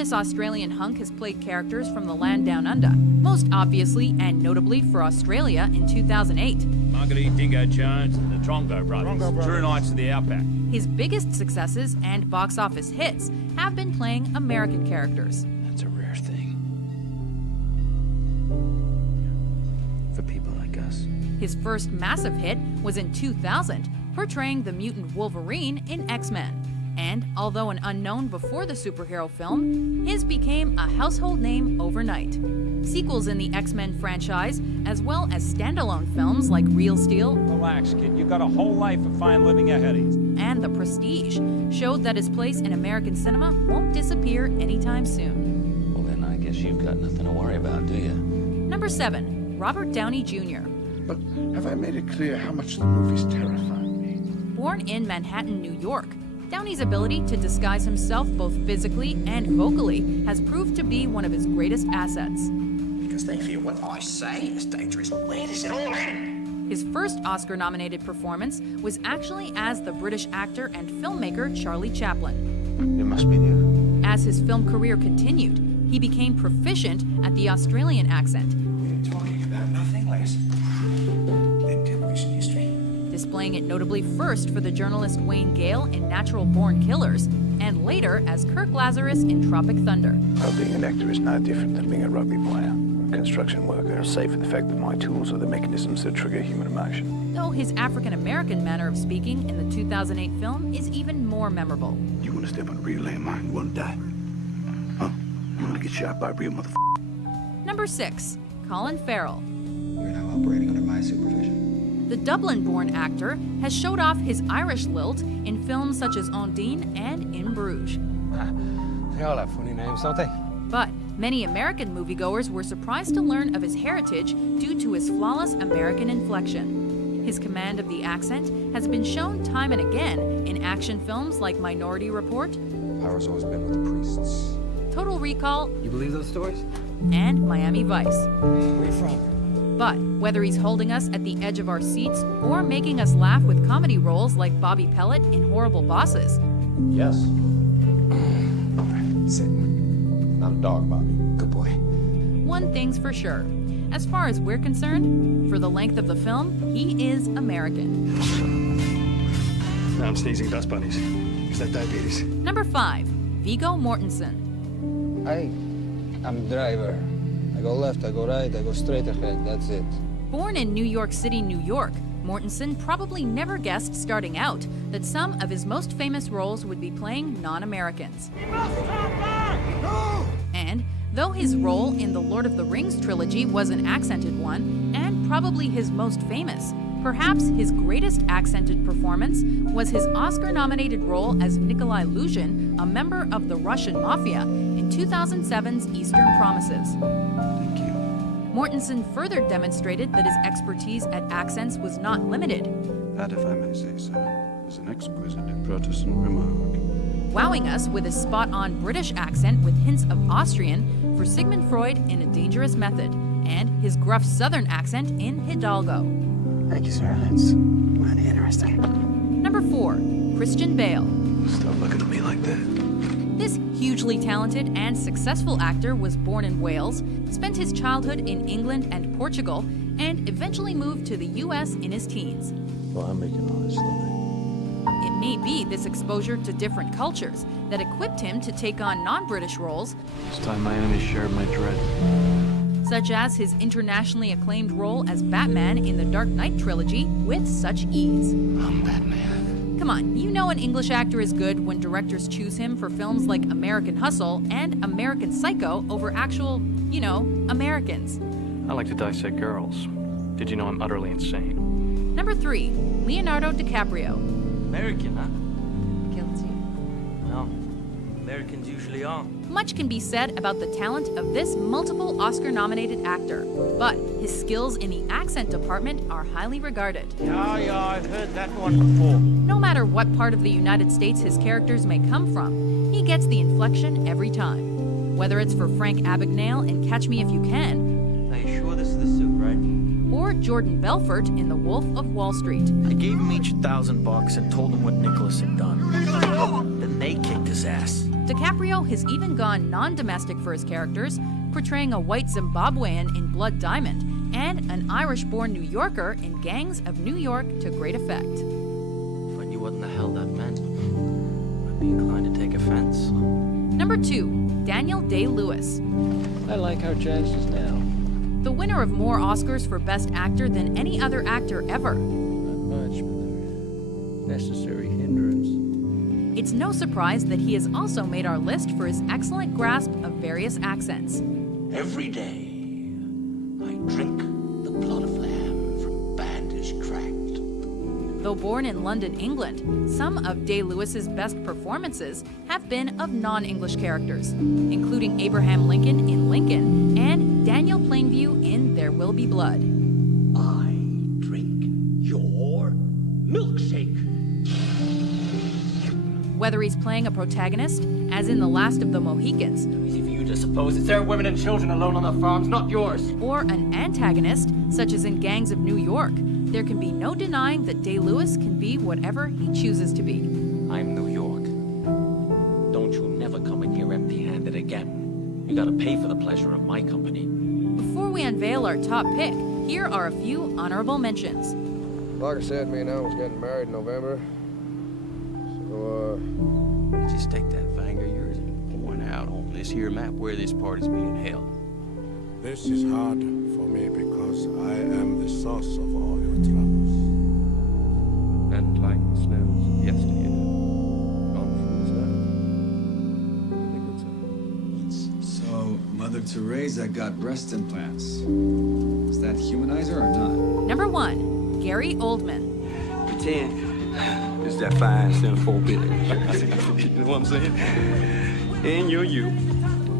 this Australian hunk has played characters from the land down under, most obviously and notably for Australia in 2008. Marguerite Dingo Jones and the Trongo Brothers. True Knights of the Outback. His biggest successes and box office hits have been playing American characters. That's a rare thing. For people like us. His first massive hit was in 2000, portraying the mutant Wolverine in X-Men. And although an unknown before the superhero film, his became a household name overnight. Sequels in the X-Men franchise, as well as standalone films like Real Steel, Relax, kid. You've got a whole life of fine living ahead of you. and The Prestige, showed that his place in American cinema won't disappear anytime soon. Well, then I guess you've got nothing to worry about, do you? Number 7, Robert Downey Jr. But have I made it clear how much the movies terrify me? Born in Manhattan, New York, Downey's ability to disguise himself both physically and vocally has proved to be one of his greatest assets. Because they feel what I say is dangerous. Where does it all end? His first Oscar-nominated performance was actually as the British actor and filmmaker Charlie Chaplin. It must be new. As his film career continued, he became proficient at the Australian accent, We're talking about nothing less than television history. displaying it notably first for the journalist Wayne Gale in Natural Born Killers, and later as Kirk Lazarus in Tropic Thunder. Well, being an actor is no different than being a rugby player, a construction worker, save for the fact that my tools are the mechanisms that trigger human emotion. Though his African-American manner of speaking in the 2008 film is even more memorable. You want to step on a real landmine, you want to die? Huh? You want to get shot by a real motherfucker? Number 6, Colin Farrell. We're now operating under my supervision. The Dublin-born actor has showed off his Irish lilt in films such as Undine and In Bruges. They all have funny names, don't they? But many American moviegoers were surprised to learn of his heritage due to his flawless American inflection. His command of the accent has been shown time and again in action films like Minority Report, Power's always been with the priests. Total Recall, You believe those stories? and Miami Vice. Where you from? But whether he's holding us at the edge of our seats or making us laugh with comedy roles like Bobby Pellet in Horrible Bosses, Yes. Sit. Not a dog, Bobby. Good boy. one thing's for sure. As far as we're concerned, for the length of the film, he is American. Now I'm sneezing dust bunnies. Is that diabetes? Number 5, Viggo Mortensen. Hey, I'm driver. I go left, I go right, I go straight ahead. That's it. Born in New York City, New York, Mortensen probably never guessed starting out that some of his most famous roles would be playing non-Americans. And though his role in the Lord of the Rings trilogy was an accented one, and probably his most famous, perhaps his greatest accented performance was his Oscar-nominated role as Nikolai Luzhin, a member of the Russian Mafia, in 2007's Eastern Promises. Thank you. Mortensen further demonstrated that his expertise at accents was not limited, That, if I may say so, is an exquisitely Protestant remark. wowing us with his spot-on British accent with hints of Austrian for Sigmund Freud in A Dangerous Method, and his gruff Southern accent in Hidalgo. Thank you, sir. That's mighty interesting. Number 4, Christian Bale. Stop looking at me like that. This hugely talented and successful actor was born in Wales, spent his childhood in England and Portugal, and eventually moved to the US in his teens. Well, I'm making all this living. It may be this exposure to different cultures that equipped him to take on non-British roles, This time my enemies shared my dread. such as his internationally acclaimed role as Batman in the Dark Knight trilogy, with such ease. I'm Batman. Come on, you know an English actor is good when directors choose him for films like American Hustle and American Psycho over actual, Americans. I like to dissect girls. Did you know I'm utterly insane? Number 3, Leonardo DiCaprio. American, huh? Guilty. Well, Americans usually are. Much can be said about the talent of this multiple Oscar-nominated actor, but his skills in the accent department are highly regarded. Yeah, I've heard that one before. No matter what part of the United States his characters may come from, he gets the inflection every time. Whether it's for Frank Abagnale in Catch Me If You Can, Are you sure this is the suit, right? or Jordan Belfort in The Wolf of Wall Street. I gave them each $1,000 and told them what Nicholas had done. Then they kicked his his ass. DiCaprio has even gone non-domestic for his characters, portraying a white Zimbabwean in Blood Diamond and an Irish-born New Yorker in Gangs of New York to great effect. If I knew what in the hell that meant, I'd be inclined to take offense. Number 2, Daniel Day-Lewis. I like our chances now. The winner of more Oscars for Best Actor than any other actor ever. Not much, but they're necessary hindrance. It's no surprise that he has also made our list for his excellent grasp of various accents. Every day, I drink the blood of lamb from bandage cracked. Though born in London, England, some of Day-Lewis's best performances have been of non-English characters, including Abraham Lincoln in Lincoln and Daniel Plainview in There Will Be Blood. I drink your milkshake. Whether he's playing a protagonist, as in The Last of the Mohicans, Easy for you to suppose it's their women and children alone on the farms, not yours. or an antagonist, such as in Gangs of New York, there can be no denying that Day-Lewis can be whatever he chooses to be. I'm New York. Don't you never come in here empty-handed again. You gotta pay for the pleasure of my company. Before we unveil our top pick, here are a few honorable mentions. Like I said, me and Alan was getting married in November. So, Just take that finger of yours and point out on this here map where this party's being held. This is hard for me because I am the source of all your troubles. And like the smells yesterday on Fool's Earth. So, Mother Teresa got breast implants. Is that humanizer or not? Number 1, Gary Oldman. Pretend it's that fine centerfold bit. You know what I'm saying? And you're you.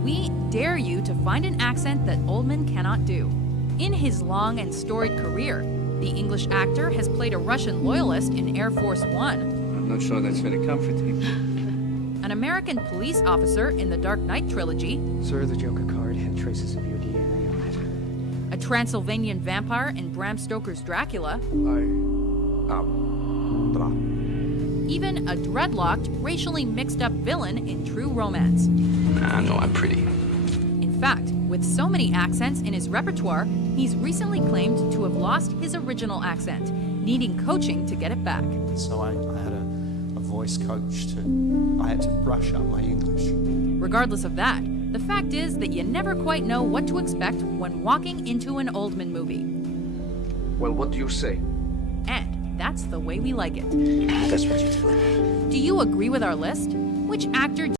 We dare you to find an accent that Oldman cannot do. In his long and storied career, the English actor has played a Russian loyalist in Air Force One, I'm not sure that's very comforting. an American police officer in the Dark Knight trilogy, Sir, the Joker card had traces of your DNA on a Transylvanian vampire in Bram Stoker's Dracula, even a dreadlocked, racially mixed up villain in True Romance. I know I'm pretty. In fact, with so many accents in his repertoire, he's recently claimed to have lost his original accent, needing coaching to get it back. So I had a voice coach I had to brush up my English. Regardless of that, the fact is that you never quite know what to expect when walking into an Oldman movie. well, what do you say? And that's the way we like it. That's what you do. Do you agree with our list? Which actor